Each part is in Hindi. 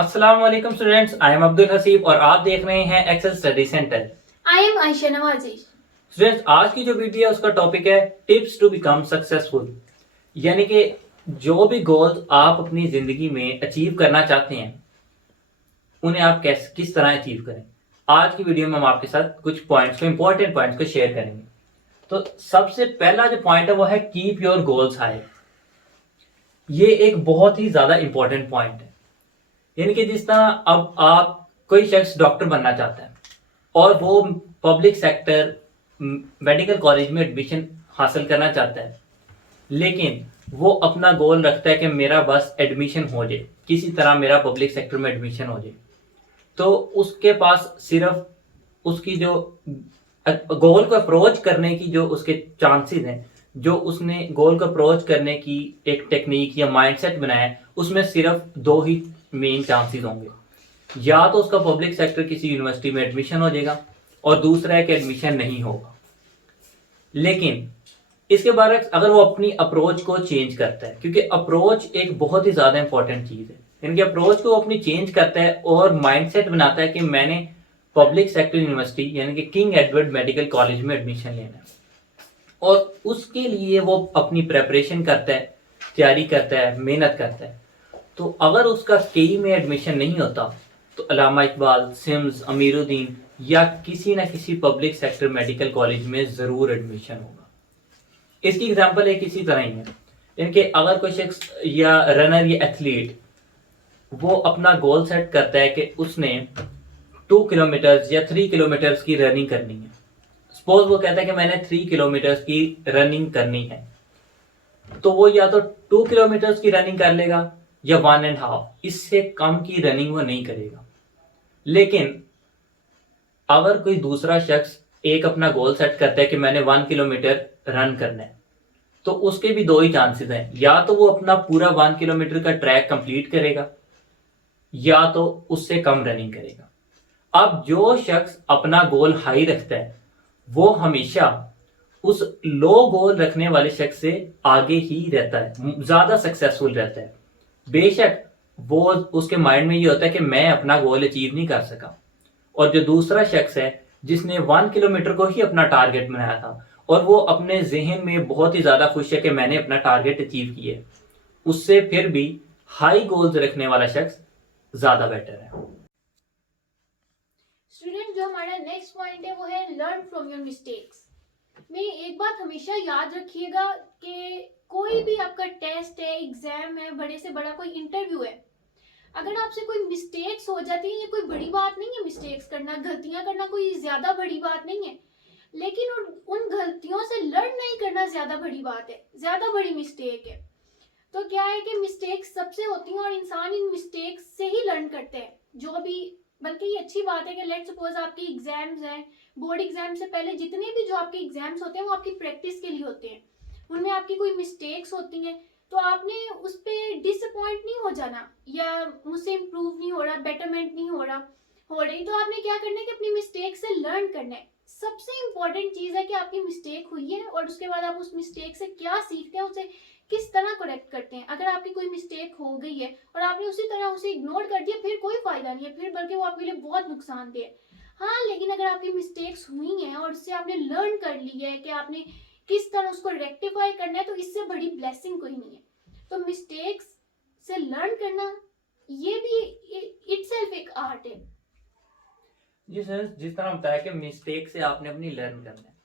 अस्सलाम वालेकुम students, I am Abdul Haseeb और आप देख रहे हैं Excel study centre. I am Ayesha Nawazi. Students, आज की जो वीडियो है उसका टॉपिक है टिप्स टू बिकम सक्सेसफुल। यानी कि जो भी गोल्स आप अपनी जिंदगी में अचीव करना चाहते हैं उन्हें आप किस तरह अचीव करें। आज की वीडियो में हम आपके साथ कुछ पॉइंट्स को, इंपॉर्टेंट पॉइंट्स को शेयर करेंगे। तो सबसे पहला जो पॉइंट है वो है कीप योर गोल्स हाई। ये एक बहुत ही ज्यादा इंपॉर्टेंट पॉइंट है। यानी कि जिस तरह अब आप, कोई शख्स डॉक्टर बनना चाहता है और वो पब्लिक सेक्टर मेडिकल कॉलेज में एडमिशन हासिल करना चाहता है, लेकिन वो अपना गोल रखता है कि मेरा बस एडमिशन हो जाए, किसी तरह मेरा पब्लिक सेक्टर में एडमिशन हो जाए। तो उसके पास सिर्फ उसकी जो गोल को अप्रोच करने की जो उसके चांसेस हैं, जो उसने गोल को अप्रोच करने की एक टेक्निक या माइंडसेट बनाया है, उसमें सिर्फ दो ही मेन चांसेस होंगे। या तो उसका पब्लिक सेक्टर किसी यूनिवर्सिटी में एडमिशन हो जाएगा और दूसरा है कि एडमिशन नहीं होगा। लेकिन इसके बारे में अगर वो अपनी अप्रोच को चेंज करता है, क्योंकि अप्रोच एक बहुत ही ज्यादा इंपॉर्टेंट चीज है, इनके अप्रोच को अपनी चेंज करता है और माइंडसेट बनाता है कि मैंने पब्लिक सेक्टर यूनिवर्सिटी यानी कि किंग एडवर्ड मेडिकल कॉलेज में एडमिशन लेना है, और उसके लिए वो अपनी प्रेपरेशन करता है, तैयारी करता है, मेहनत करता है। तो अगर उसका केई में एडमिशन नहीं होता तो अल्लामा इकबाल, सिम्स, अमीरुद्दीन या किसी ना किसी पब्लिक सेक्टर मेडिकल कॉलेज में जरूर एडमिशन होगा। इसकी एग्जांपल एक इसी तरह ही है। इनके अगर कोई शख्स या रनर या एथलीट वो अपना गोल सेट करता है कि उसने 2 किलोमीटर या 3 किलोमीटर की रनिंग करनी है। सपोज वो कहता है कि मैंने 3 किलोमीटर की रनिंग करनी है, तो वो या तो 2 किलोमीटर की रनिंग कर लेगा या 1.5, इससे कम की रनिंग वो नहीं करेगा। लेकिन अगर कोई दूसरा शख्स एक अपना गोल सेट करता है कि मैंने 1 किलोमीटर रन करना है, तो उसके भी दो ही चांसेस हैं, या तो वो अपना पूरा 1 किलोमीटर का ट्रैक कंप्लीट करेगा या तो उससे कम रनिंग करेगा। अब जो शख्स अपना गोल हाई रखता है वो हमेशा उस लो गोल रखने वाले शख्स से आगे ही रहता है, ज्यादा सक्सेसफुल रहता है। बेशक वो, उसके माइंड में ये होता है कि मैं अपना गोल अचीव नहीं कर सका। और जो दूसरा शख्स है जिसने 1 किलोमीटर को ही अपना टारगेट बनाया था और वो अपने जहन में बहुत ही ज्यादा खुश है कि मैंने अपना टारगेट अचीव किया है, उससे फिर भी हाई गोल्स रखने वाला शख्स ज्यादा बेटर है। स्टूडेंट, जो हमारा नेक्स्ट पॉइंट है वो है लर्न फ्रॉम योर मिस्टेक्स। में एक बात हमेशा याद रखिएगा कि कोई भी आपका टेस्ट है, एग्जाम है, बड़े से बड़ा कोई इंटरव्यू है, अगर आपसे कोई मिस्टेक्स हो जाती है, ये कोई बड़ी बात नहीं है। मिस्टेक्स करना, गलतियां करना कोई ज्यादा बड़ी बात नहीं है, लेकिन उन गलतियों से लर्न नहीं करना ज्यादा बड़ी बात है, ज्यादा बड़ी मिस्टेक है। तो क्या है कि मिस्टेक्स सबसे होती हैं और इंसान इन मिस्टेक्स से ही लर्न करते हैं। जो भी, बल्कि ये अच्छी बात है कि लेट सपोज आपके एग्जाम्स हैं, बोर्ड एग्जाम से पहले जितने भी जो आपके एग्जाम्स होते हैं वो आपकी प्रैक्टिस के लिए होते हैं। उनमें आपकी कोई मिस्टेक्स होती हैं तो आपने उस पर डिसअपॉइंट नहीं हो जाना, या मुझसे इम्प्रूव नहीं हो रहा, बेटरमेंट नहीं हो रही, तो आपने क्या करना है कि अपनी मिस्टेक से लर्न करना है। सबसे इंपॉर्टेंट चीज है कि आपकी मिस्टेक हुई है और उसके बाद आप उस मिस्टेक से क्या सीखते हैं, उसे किस तरह करेक्ट करते हैं। अगर आपकी कोई मिस्टेक हो गई है और आपने उसी तरह उसे इग्नोर कर दिया, फिर कोई फायदा नहीं है, फिर बल्कि वो आपके लिए बहुत नुकसानदेह है। हाँ, लेकिन अगर आपकी मिस्टेक्स हुई हैं और उससे आपने लर्न कर ली है कि आपने किस तरह उसको रेक्टिफाई करना है, तो इससे बड़ी ब्लेसिंग कोई नहीं है। तो मिस्टेक्स से लर्न करना, ये भी इटसेल्फ एक आर्ट है। जी सर, जिस तरह बताया कि मिस्टेक से आपने अपनी लर्न करना है।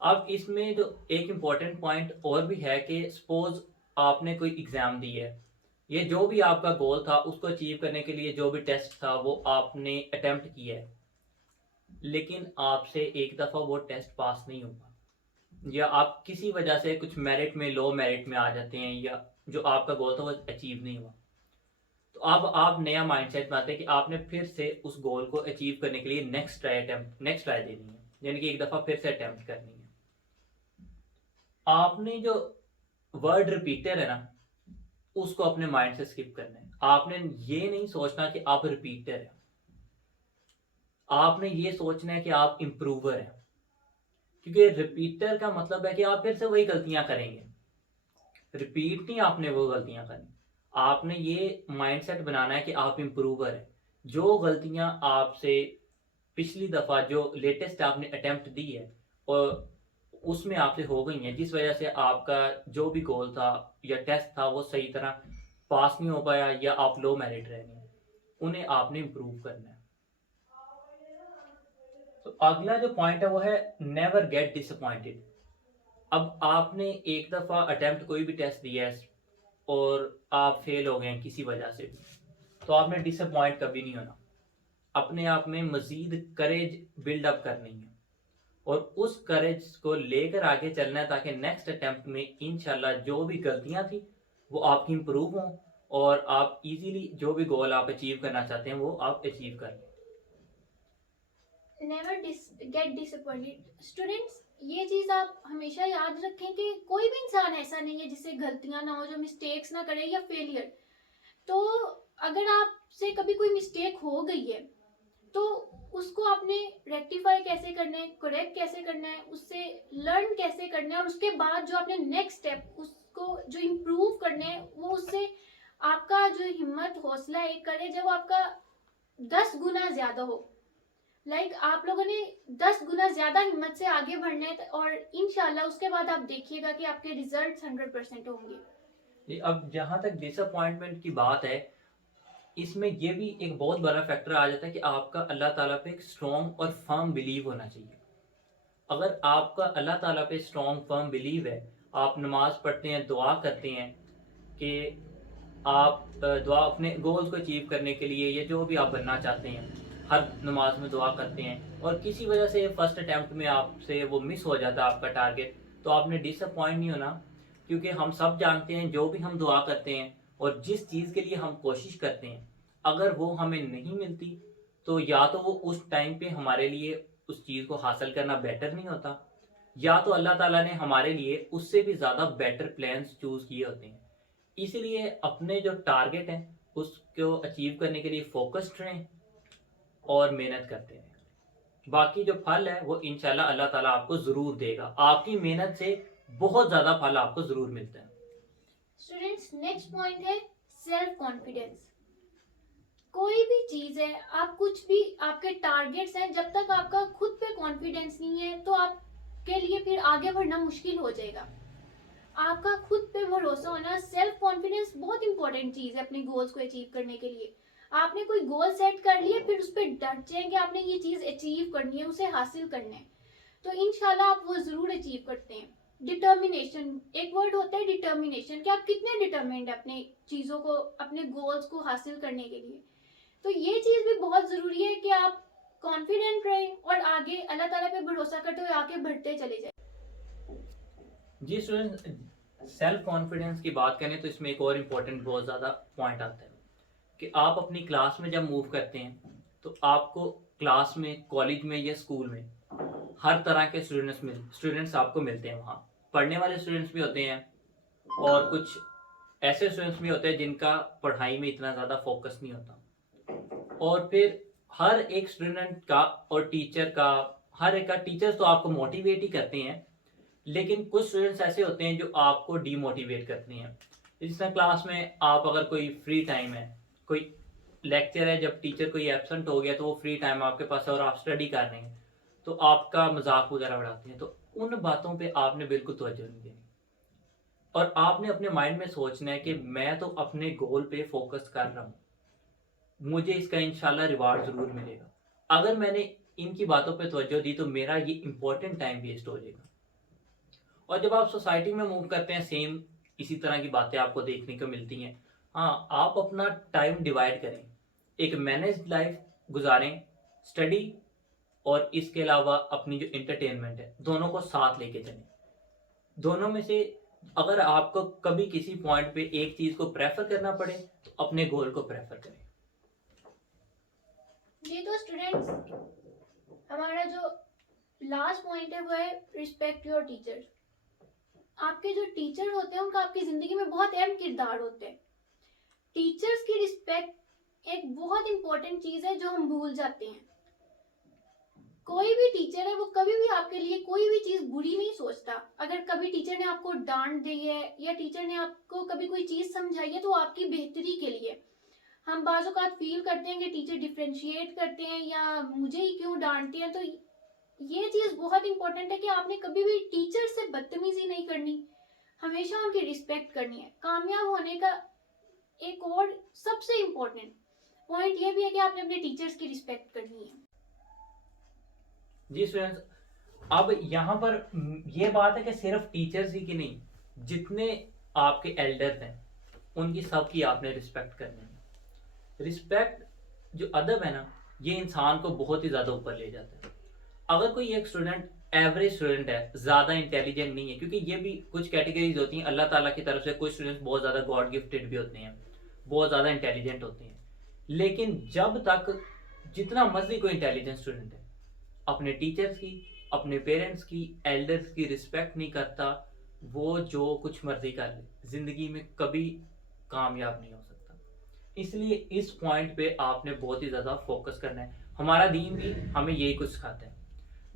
अब इसमें जो एक इम्पॉर्टेंट पॉइंट और भी है कि सपोज आपने कोई एग्जाम दी है, ये जो भी आपका गोल था उसको अचीव करने के लिए जो भी टेस्ट था वो आपने अटेम्प्ट किया है, लेकिन आपसे एक दफा वो टेस्ट पास नहीं होगा, या आप किसी वजह से कुछ मेरिट में, लो मेरिट में आ जाते हैं, या जो आपका गोल था वो अचीव नहीं हुआ। तो अब आप नया माइंडसेट बनाते हैं कि आपने फिर से उस गोल को अचीव करने के लिए नेक्स्ट ट्राई देनी है, यानी कि एक दफा फिर से अटेम्प्ट करनी है। आपने जो वर्ड रिपीटर है ना, उसको अपने माइंड से स्किप करना है। आपने ये नहीं सोचना कि आप रिपीटर है, आपने ये सोचना है कि आप इंप्रूवर है। क्योंकि रिपीटर का मतलब है कि आप फिर से वही गलतियां करेंगे, रिपीट नहीं आपने वो गलतियां करनी। आपने ये माइंडसेट बनाना है कि आप इम्प्रूवर हैं। जो गलतियां आपसे पिछली दफ़ा जो लेटेस्ट आपने अटेम्प्ट दी है और उसमें आपसे हो गई हैं, जिस वजह से आपका जो भी गोल था या टेस्ट था वो सही तरह पास नहीं हो पाया या आप लो मेरिट रह गए, उन्हें आपने इम्प्रूव करना है। तो अगला जो पॉइंट है वो है नेवर गेट डिसअपॉइंटेड। अब आपने एक दफ़ा अटेम्प्ट कोई भी टेस्ट दिया है और आप फेल हो गए हैं किसी वजह से, तो आपने डिसअपॉइंट कभी नहीं होना। अपने आप में मजीद करेज बिल्डअप करनी है और उस करेज को लेकर आगे चलना है, ताकि नेक्स्ट अटेम्प्ट में इंशाल्लाह जो भी गलतियां थी वो आपकी इंप्रूव हों और आप इजीली जो भी गोल आप अचीव करना चाहते हैं वो आप अचीव कर लें। नेवर गेट डिसअपॉइंटेड स्टूडेंट्स, ये चीज आप हमेशा याद रखें कि कोई भी इंसान ऐसा नहीं है जिससे गलतियां ना हो, जो मिस्टेक्स ना करे या फेलियर। तो अगर आपसे कभी कोई मिस्टेक हो गई है तो उसको आपने रेक्टिफाई कैसे करना है, करेक्ट कैसे करना है, उससे लर्न कैसे करना है, और उसके बाद जो आपने नेक्स्ट स्टेप उसको जो इम्प्रूव करना है वो उससे आपका जो हिम्मत हौसला है करेज है वो आपका 10 गुना ज्यादा हो। आप लोगों ने 10 गुना ज्यादा हिम्मत से आगे बढ़ना है और इंशाल्लाह उसके बाद आप देखिएगा कि आपके रिजल्ट्स 100% होंगे। अब जहां तक डिसअपॉइंटमेंट की बात है, इसमें ये भी एक बहुत बड़ा फैक्टर आ जाता है कि आपका अल्लाह ताला पे एक स्ट्रॉन्ग और फर्म बिलीव होना चाहिए। अगर आपका अल्लाह ताला पे स्ट्रॉन्ग फर्म बिलीव है, आप नमाज पढ़ते हैं, दुआ करते हैं कि आप दुआ अपने गोल्स को अचीव करने के लिए या जो भी आप बनना चाहते हैं, हर नमाज में दुआ करते हैं और किसी वजह से फर्स्ट अटैम्प्ट में आपसे वो मिस हो जाता है आपका टारगेट, तो आपने डिसअपॉइंट नहीं होना। क्योंकि हम सब जानते हैं जो भी हम दुआ करते हैं और जिस चीज़ के लिए हम कोशिश करते हैं, अगर वो हमें नहीं मिलती तो या तो वो उस टाइम पे हमारे लिए उस चीज़ को हासिल करना बेटर नहीं होता, या तो अल्लाह ताला ने हमारे लिए उससे भी ज़्यादा बेटर प्लान्स चूज़ किए होते हैं। इसीलिए अपने जो टारगेट हैं उसको अचीव करने के लिए फोकस्ड रहें और मेहनत करते रहें। बाकी जो फल है वो इंशाल्लाह अल्लाह ताला आपको ज़रूर देगा। आपकी मेहनत से बहुत ज़्यादा फल आपको ज़रूर मिलता है। स्टूडेंट्स, नेक्स्ट पॉइंट है सेल्फ कॉन्फिडेंस। कोई भी चीज है, आप कुछ भी आपके टारगेट्स हैं, जब तक आपका खुद पे कॉन्फिडेंस नहीं है तो आपके लिए फिर आगे बढ़ना मुश्किल हो जाएगा। आपका खुद पे भरोसा होना, सेल्फ कॉन्फिडेंस बहुत इंपॉर्टेंट चीज है अपने गोल्स को अचीव करने के लिए। आपने कोई गोल सेट कर लिया, फिर उस पर डट जाए कि आपने ये चीज अचीव करनी है, उसे हासिल करना है, तो इंशाल्लाह आप वो जरूर अचीव करते हैं। डिटर्मिनेशन, एक वर्ड होता है डिटर्मिनेशन, कि आप कितने डिटर्मिन्ड है अपने चीजों को, अपने गोल्स को हासिल करने के लिए। तो ये चीज भी बहुत जरूरी है कि आप कॉन्फिडेंट रहें और आगे अल्लाह ताला पे भरोसा करते हुए आगे बढ़ते चले जाए। जी स्टूडेंट, सेल्फ कॉन्फिडेंस की बात करें तो इसमें एक और इम्पोर्टेंट बहुत ज़्यादा पॉइंट आता है कि आप अपनी क्लास में जब मूव करते हैं तो आपको क्लास में, कॉलेज में या स्कूल में हर तरह के स्टूडेंट्स आपको मिलते हैं। वहाँ पढ़ने वाले स्टूडेंट्स भी होते हैं और कुछ ऐसे स्टूडेंट्स भी होते हैं जिनका पढ़ाई में इतना ज़्यादा फोकस नहीं होता। और फिर हर एक स्टूडेंट का और टीचर का, हर एक का, टीचर्स तो आपको मोटिवेट ही करते हैं, लेकिन कुछ स्टूडेंट्स ऐसे होते हैं जो आपको डीमोटिवेट करते हैं। जिस तरह क्लास में आप अगर कोई फ्री टाइम है, कोई लेक्चर है, जब टीचर कोई एब्सेंट हो गया तो वो फ्री टाइम आपके पास है और आप स्टडी कर रहे हैं, तो आपका मजाक वगैरह उड़ाते हैं, तो उन बातों पे आपने बिल्कुल तवज्जो नहीं देनी और आपने अपने माइंड में सोचना है कि मैं तो अपने गोल पे फोकस कर रहा हूँ, मुझे इसका इंशाल्लाह रिवार्ड जरूर मिलेगा। अगर मैंने इनकी बातों पे तवज्जो दी तो मेरा ये इंपॉर्टेंट टाइम वेस्ट हो जाएगा। और जब आप सोसाइटी में मूव करते हैं, सेम इसी तरह की बातें आपको देखने को मिलती हैं। हाँ, आप अपना टाइम डिवाइड करें, एक मैनेज्ड लाइफ गुजारें, स्टडी और इसके अलावा अपनी जो एंटरटेनमेंट है, दोनों को साथ लेके चलें। दोनों में से अगर आपको कभी किसी पॉइंट पे एक चीज को प्रेफर करना पड़े तो अपने गोल को प्रेफर करें। जी तो स्टूडेंट्स, हमारा जो लास्ट पॉइंट है वो है रिस्पेक्ट योर टीचर्स। आपके जो टीचर होते हैं उनका आपकी जिंदगी में बहुत अहम किरदार होते हैं। टीचर्स की रिस्पेक्ट एक बहुत इंपॉर्टेंट चीज है जो हम भूल जाते हैं। कोई भी टीचर है वो कभी भी आपके लिए कोई भी चीज बुरी नहीं सोचता। अगर कभी टीचर ने आपको डांट दी है या टीचर ने आपको कभी कोई चीज समझाई है तो आपकी बेहतरी के लिए। हम बाज़-औक़ात फील करते हैं कि टीचर डिफरेंशिएट करते हैं या मुझे ही क्यों डांटते हैं, तो ये चीज बहुत इंपॉर्टेंट है कि आपने कभी भी टीचर से बदतमीजी नहीं करनी, हमेशा उनकी रिस्पेक्ट करनी है। कामयाब होने का एक और सबसे इम्पोर्टेंट पॉइंट ये भी है कि आपने अपने टीचर्स की रिस्पेक्ट करनी है। जी स्टूडेंट्स, अब यहाँ पर ये बात है कि सिर्फ टीचर्स ही की नहीं, जितने आपके एल्डर्स हैं उनकी सबकी आपने रिस्पेक्ट करनी है। रिस्पेक्ट जो अदब है ना, ये इंसान को बहुत ही ज़्यादा ऊपर ले जाता है। अगर कोई एक स्टूडेंट एवरेज स्टूडेंट है, ज़्यादा इंटेलिजेंट नहीं है, क्योंकि ये भी कुछ कैटेगरीज होती हैं अल्लाह ताला की तरफ से, कुछ स्टूडेंट्स बहुत ज़्यादा गॉड गिफ्टेड भी होते हैं, बहुत ज़्यादा इंटेलिजेंट होते हैं, लेकिन जब तक जितना मर्जी कोई इंटेलिजेंट स्टूडेंट है अपने टीचर्स की, अपने पेरेंट्स की, एल्डर्स की रिस्पेक्ट नहीं करता, वो जो कुछ मर्जी कर ले जिंदगी में कभी कामयाब नहीं हो सकता। इसलिए इस पॉइंट पे आपने बहुत ही ज़्यादा फोकस करना है। हमारा दीन भी हमें यही कुछ सिखाता है।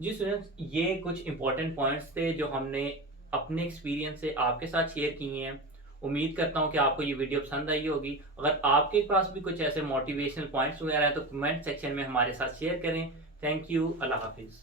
जी स्टूडेंट्स, ये कुछ इंपॉर्टेंट पॉइंट्स थे जो हमने अपने एक्सपीरियंस से आपके साथ शेयर किए हैं। उम्मीद करता हूँ कि आपको ये वीडियो पसंद आई होगी। अगर आपके पास भी कुछ ऐसे मोटिवेशनल पॉइंट्स वगैरह हैं तो कमेंट सेक्शन में हमारे साथ शेयर करें। Thank you. अल्लाह हाफिज़।